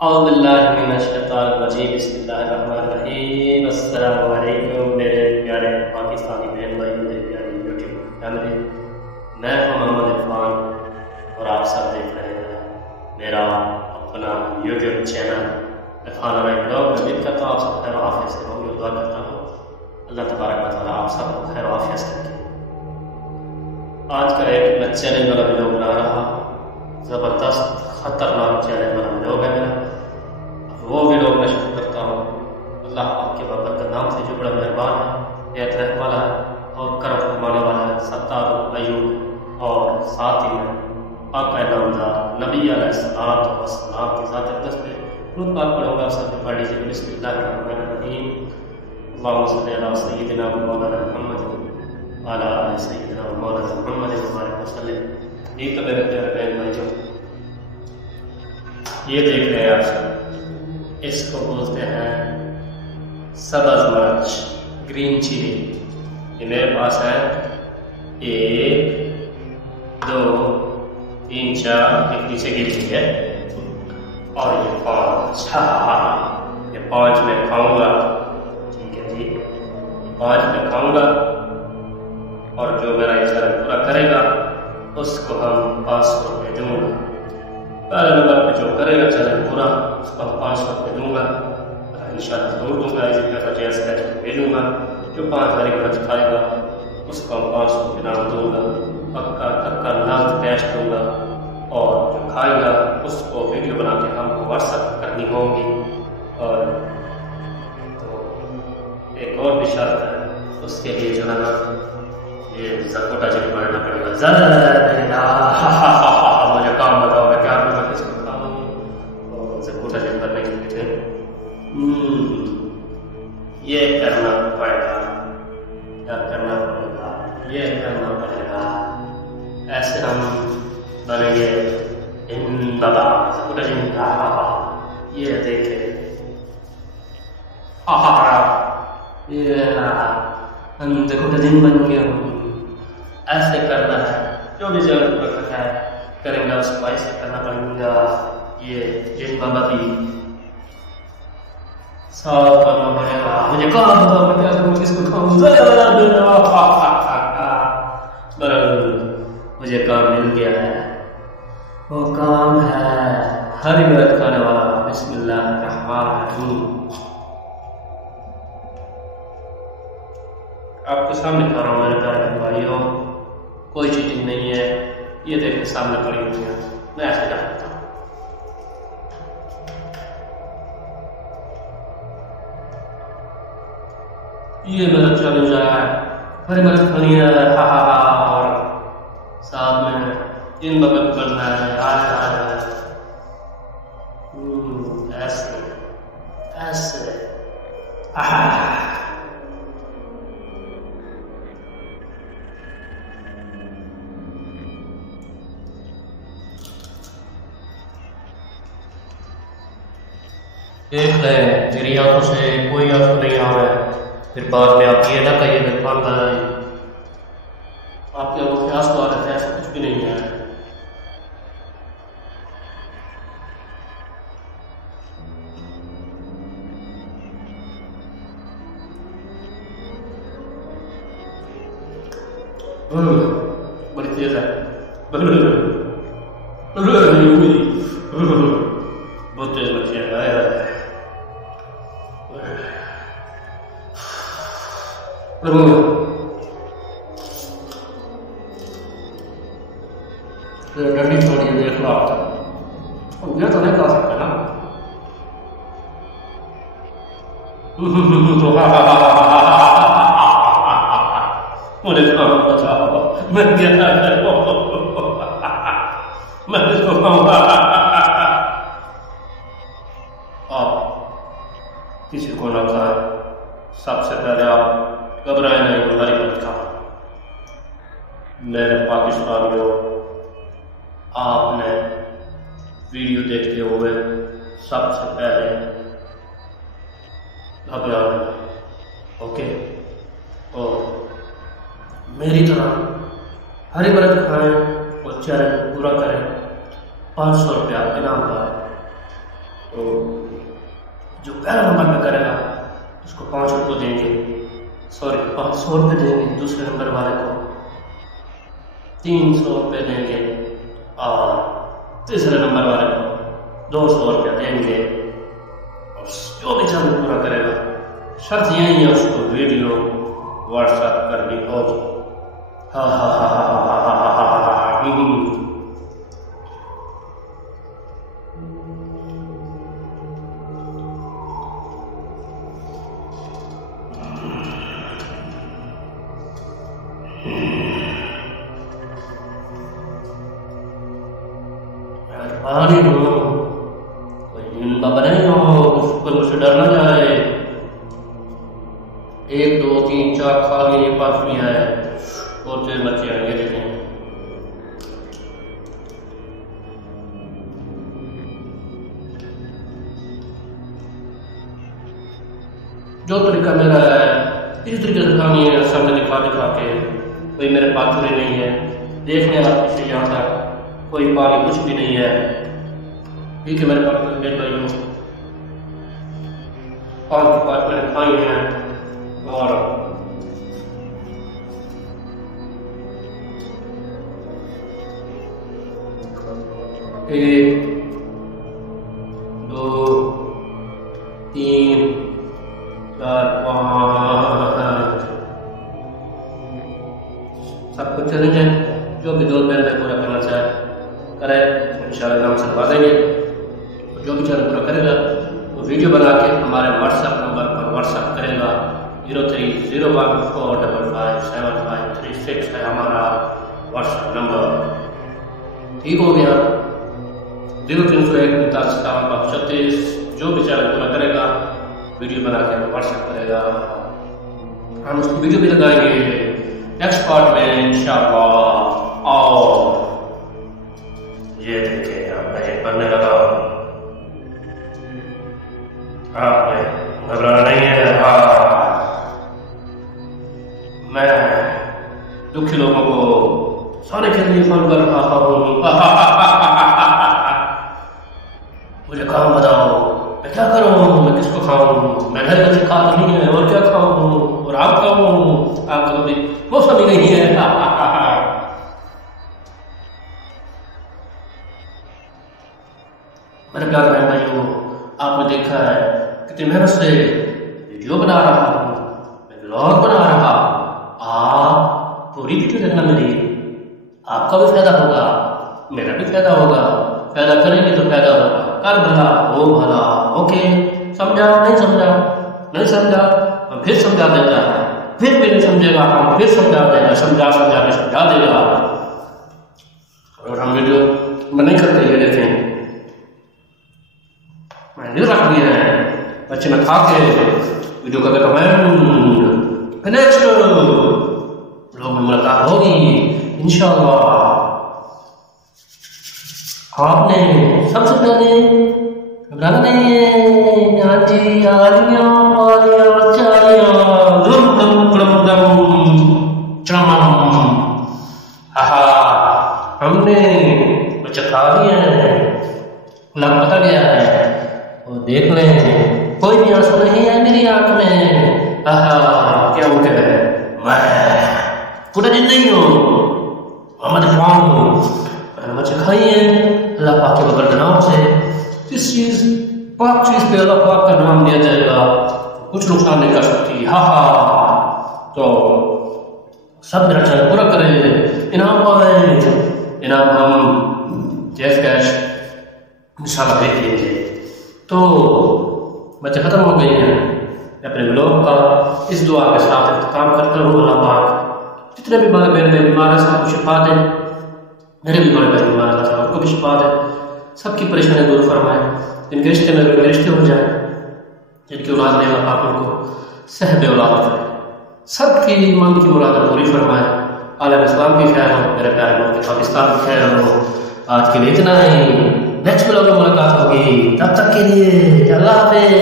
बिस्मिल्लाहिर्रहमानिर्रहीम। अस्सलामु अलैकुम मेरे प्यारे पाकिस्तानी बहन भाई, मेरे प्यारे यूट्यूब फैमिली। मैं हूं मोहम्मद इरफान और आप सब देख रहे हैं मेरा अपना यूट्यूब चैनल इरफान ब्लॉग। उम्मीद करता हूँ आप सब खैर आफियत से होंगे। दुआ करता हूँ अल्लाह तबारक व तआला आप सबको खैर आफियत से रखे। आज का एक मैं चैलेंज वाला वीडियो बना रहा, ज़बरदस्त खतरनाक चैलेंज वाला वीडियो है मेरा। वो वीडियो मैं शुरू करता हूँ। अल्लाह आपके बाबर का नाम से जो बड़ा मेहरबान है, बेहद रहने वाला है और करम फरमाने वाला है, सत्तार अय्यूब। और साथ ही में आका नामदार नबी अलैहिस्सलातु वस्सलाम की ज़ात अक़दस पे खुद बात पढ़ूंगा। सब पढ़ लीजिए। बिस्मिल्लाहिर्रहमानिर्रहीम। अल्लाहुम्मा सल्लि अला सय्यिदिना व मौलाना मुहम्मद व अला आलि सय्यिदिना व मौलाना मुहम्मद व बारिक वसल्लम। ये तो मेरे प्यारे बहन भाइयों, ये देख रहे हैं आप सब, इसको बोलते हैं सब्ज़ मिर्च, ग्रीन चिली। ये मेरे पास है 1 2 3 4, एक नीचे गिर गई है, और ये 5। ये 5 मैं खाऊंगा। ठीक है जी, ये 5 मैं खाऊंगा और जो मेरा ये चैलेंज पूरा करेगा उसको हम 500 रुपये दूंगा। पहले नंबर पे जो करेगा चैलेंज पूरा उसको 500 रुपये दूंगा। इंशाल्लाह जरूर दूंगा। इसी पैसा जैस कैश भेजूंगा। जो 5 हरी मिर्च खाएगा उसको हम 500 रुपये नाम दूंगा। पक्का नाम कैश दूंगा। और जो खाएगा उसको वीडियो बना के हमको व्हाट्सएप करनी होगी। और तो एक और भी शर्त है, उसके लिए जो है ना ये ज़कोटा जब पढ़ना पड़ेगा। मुझे काम बताओ मैं क्या करूँ, किसको खाऊँ? और ज़कोटा जब करने के लिए ये करना पड़ेगा। क्या करना पड़ेगा? ये करना पड़ेगा। ऐसे हम बनेंगे ज़कोटा जिंदा। ये देखे ये हम ज़कोटा जिन बन गए। ऐसे करना है, जो भी जरूरत है करेंगे उसको ऐसे करना पड़ेगा। ये जिन बाबा की साफ करना पड़ेगा। मुझे कहाँ बताओ मैं क्या करूँ, किसको खाऊँ? मुझे काम मिल गया है। वो काम है हरी मिर्च खाने वाला। बिस्मिल्लाहिर्रहमानिर्रहीम। आपके सामने खा रहा हूँ मेरे प्यारे भाइयों, कोई चीटिंग नहीं है। ये देखिए सामने पड़ी हुई है, मैं ऐसे कर सकता हूँ। ये मेरा चैलेंज है। हरी मिर्च खानी है। और साथ में इन बगल करना है। ऐसे ऐसे देख रहे हैं मेरी आंखों से कोई आंसू नहीं आ रहा है। फिर बाद में आप ये ना कहिए मेरे पास आपके आंखों से आंसू आ रहे थे, ऐसा कुछ भी नहीं है। बड़ी तेज है, बहुत तेज बच्चे हैं। डंडी छोड़िए, देख लो आप ये तो नहीं खा सकते ना। मुझे खाना बचाओ, मैं क्या मैं इसको खाऊंगा। आप किसी को ना खाए, सबसे पहले आप घबराए नहीं, हरी मिर्च खाओ। मेरे पाकिस्तानियों, आपने वीडियो देखते हुए सबसे पहले घबराना, ओके? और मेरी तरह हरी मिर्च खाएं और चैलेंज पूरा करें। 500 रुपया इनाम का है। तो पहला नंबर पे करेगा उसको 5 रुपये देंगे, सॉरी 500 रुपये देंगे, दूसरे नंबर वाले को 300 रुपये देंगे और तीसरे नंबर वाले को 200 रुपये देंगे। और जो भी चैलेंज पूरा करेगा, शर्त यही है उसको वीडियो व्हाट्सएप करनी होगी। हा हा हा हा हा हा हा हा हा। पानी हो कोई बाबा नहीं हो, उसको मुझसे डर ना जाए। 1 2 3 4 खा लिए, 5 भी है और 3 बच्चे आएंगे। देखें जो तरीका मेरा है इस तरीके से खानी है, सामने दिखा के। कोई मेरे पास पूरी नहीं है, देखने आप इसे यहाँ तक कोई पानी कुछ भी नहीं है। ठीक है मेरे पास मेरे भाइयों 5 मैंने खाई हैं और एक 2 3 4 5 सब कुछ चैलेंज है। जो भी 2 मिनट में पूरा करना चाहे करे, इंशाल्लाह हम सब देंगे। जो भी चैनल पूरा करेगा वो वीडियो बना के हमारे व्हाट्सएप नंबर पर व्हाट्सएप करेगा। 0301557536 है हमारा व्हाट्सएप नंबर। ठीक हो गया। 0301573536 जो भी चैनल पूरा करेगा वीडियो बना के व्हाट्सएप करेगा, हम उसकी वीडियो भी लगाएंगे नेक्स्ट पार्ट में इंशाल्लाह। और ये देखिए अब मैं बनने लगा, आपने घबराना नहीं है। मैं दुखी लोगों को सोने के लिए फोन कर रहा हूँ। मुझे काम बताओ, मैं क्या करूँ, मैं किसको खाऊं? मैं घर बच्चे खा नहीं है और क्या खाऊं? और आप खाऊं? आपका तो भी मौसम ही नहीं है। मेरे प्यार बहन भाइयों, आपने देखा है कितनी मेहनत से वीडियो बना रहा हूँ, मैं ब्लॉग बना रहा। आप पूरी वीडियो देखना मेरी, आपका भी फायदा होगा, मेरा भी फायदा होगा। फायदा करेंगे तो फायदा होगा, कर भला हो भला। ओके, समझा? नहीं समझा? नहीं समझा तो फिर समझा देता है, फिर भी नहीं समझेगा हम फिर समझा देगा, समझा के समझा देगा। और हम वीडियो में नहीं करते, ये देखें मैंने रख दिया है, बच्चे में खा के वीडियो का कमेंट। नेक्स्ट लोग में मुलाकात होगी इंशाल्लाह। आपने सबसे पहले घबराना नहीं है। आजी आलिया आलिया चालिया दुम दुम दुम दुम चमम। हमने बच्चे खा लिए हैं, लग पता गया है। और देख लें कोई भी आंसू नहीं है मेरी आंख में। क्या हो गया है? मैं पूरा दिन नहीं हूँ, मोहम्मद इरफान हूँ। बच्चे खाइए अल्लाह पाक के बगरनाम से। जिस चीज पाक चीज पे अल्लाह पाक का नाम दिया जाएगा कुछ नुकसान नहीं कर सकती। तो सब मेरा चैनल पूरा करें, इनाम पाए। इनाम हम जैस कैश इंशाल्लाह देख लेंगे। तो बच्चे खत्म हो गए हैं। अपने ब्लॉग का इस दुआ के साथ इख्तिताम करता हूँ। अल्लाह पाक जितने भी बड़े बहन बीमार हैं सबको शिफा दे, मेरे भी बड़े बहन बीमार हैं सबको भी शिफा दे, सबकी परेशानियाँ दूर फरमाए, जिनके रिश्ते में मेरे रिश्ते हो जाए, जिनकी औलाद नहीं अल्लाह पाक उनको सहब औलाद करे, सबकी मन की मुरादें पूरी फरमाए। आलम इस्लाम की खैर हो, मेरे प्यारे मुल्क पाकिस्तान की खैर हो। आज के लिए इतना ही, नेक्स्ट ब्लॉग में मुलाकात होगी, तब तक के लिए अल्लाह हाफ़िज़।